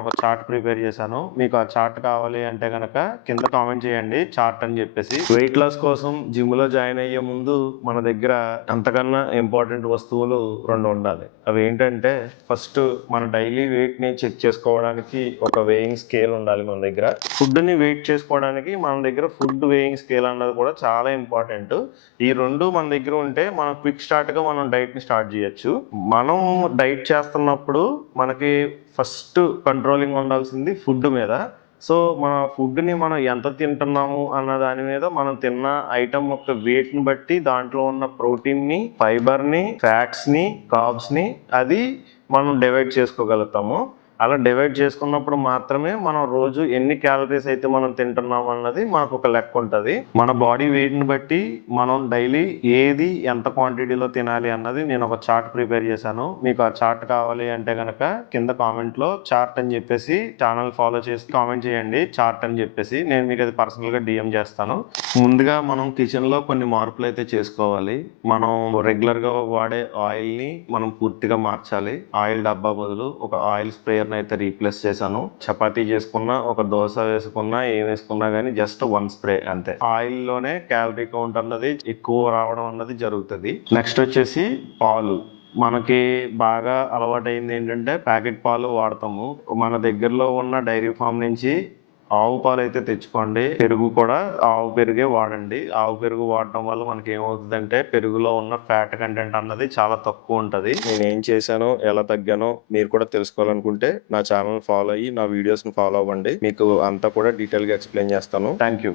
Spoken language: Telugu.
ఒక చార్ట్ ప్రిపేర్ చేశాను. మీకు ఆ చార్ట్ కావాలి అంటే గనక కింద కామెంట్ చేయండి చార్ట్ అని చెప్పేసి. వెయిట్ లాస్ కోసం జిమ్ లో జాయిన్ అయ్యే ముందు మన దగ్గర అంతకన్నా ఇంపార్టెంట్ వస్తువులు 2 ఉండాలి. అవి ఏంటంటే ఫస్ట్ మన డైలీ వెయిట్ ని చెక్ చేసుకోవడానికి ఒక వేయింగ్ స్కేల్ ఉండాలి మన దగ్గర. ఫుడ్ ని వెయిట్ చేసుకోవడానికి మన దగ్గర ఫుడ్ వేయింగ్ స్కేల్ అన్నది కూడా చాలా ఇంపార్టెంట్. ఈ 2 మన దగ్గర ఉంటే మనం క్విక్ స్టార్ట్ గా మనం డైట్ ని స్టార్ట్ చేయొచ్చు. మనం డైట్ చేస్తున్నప్పుడు మనకి ఫస్ట్ కంట్రోలింగ్ ఉండాల్సింది ఫుడ్ మీద. సో మన ఫుడ్ని మనం ఎంత తింటున్నాము అన్న దాని మీద మనం తిన్న ఐటమ్ యొక్క వెయిట్ని బట్టి దాంట్లో ఉన్న ప్రోటీన్ని, ఫైబర్ని, ఫ్యాట్స్ని, కార్బ్స్ని అది మనం డివైడ్ చేసుకోగలుగుతాము. అలా డివైడ్ చేసుకున్నప్పుడు మాత్రమే మనం రోజు ఎన్ని క్యాలరీస్ అయితే మనం తింటున్నాం అన్నది మనకు ఒక లెక్క ఉంటుంది. మన బాడీ వెయిట్ని బట్టి మనం డైలీ ఏది ఎంత క్వాంటిటీలో తినాలి అన్నది నేను ఒక చార్ట్ ప్రిపేర్ చేశాను. మీకు ఆ చార్ట్ కావాలి అంటే కనుక కింద కామెంట్లో చార్ట్ అని చెప్పేసి ఛానల్ ఫాలో చేసి కామెంట్ చేయండి చార్ట్ అని చెప్పేసి. నేను మీకు అది పర్సనల్గా డిఎం చేస్తాను. ముందుగా మనం కిచెన్లో కొన్ని మార్పులు అయితే చేసుకోవాలి. మనం రెగ్యులర్గా వాడే ఆయిల్ని మనం పూర్తిగా మార్చాలి. ఆయిల్ డబ్బా బదులు ఒక ఆయిల్ స్ప్రేయర్ అయితే రీప్లేస్ చేశాను. చపాతీ చేసుకున్నా, ఒక దోశ వేసుకున్నా, ఏం వేసుకున్నా కానీ జస్ట్ 1 స్ప్రే అంతే. ఆయిల్ లోనే క్యాలరీ కౌంట్ అన్నది ఎక్కువ రావడం అన్నది జరుగుతుంది. నెక్స్ట్ వచ్చేసి పాలు. మనకి బాగా అలవాటైంది ఏంటంటే ప్యాకెట్ పాలు వాడతాము. మన దగ్గరలో ఉన్న డైరీ ఫామ్ నుంచి ఆవు పాలు అయితే తెచ్చుకోండి. పెరుగు కూడా ఆవు పెరుగే వాడండి. ఆవు పెరుగు వాడటం వల్ల మనకి ఏమవుతుందంటే పెరుగులో ఉన్న ఫ్యాట్ కంటెంట్ అన్నది చాలా తక్కువ ఉంటుంది. నేను ఏం చేశానో, ఎలా తగ్గానో మీరు కూడా తెలుసుకోవాలనుకుంటే నా ఛానల్ ఫాలో అయ్యి నా వీడియోస్ని ఫాలో అవ్వండి. మీకు అంతా కూడా డీటెయిల్గా ఎక్స్ప్లెయిన్ చేస్తాను. Thank you.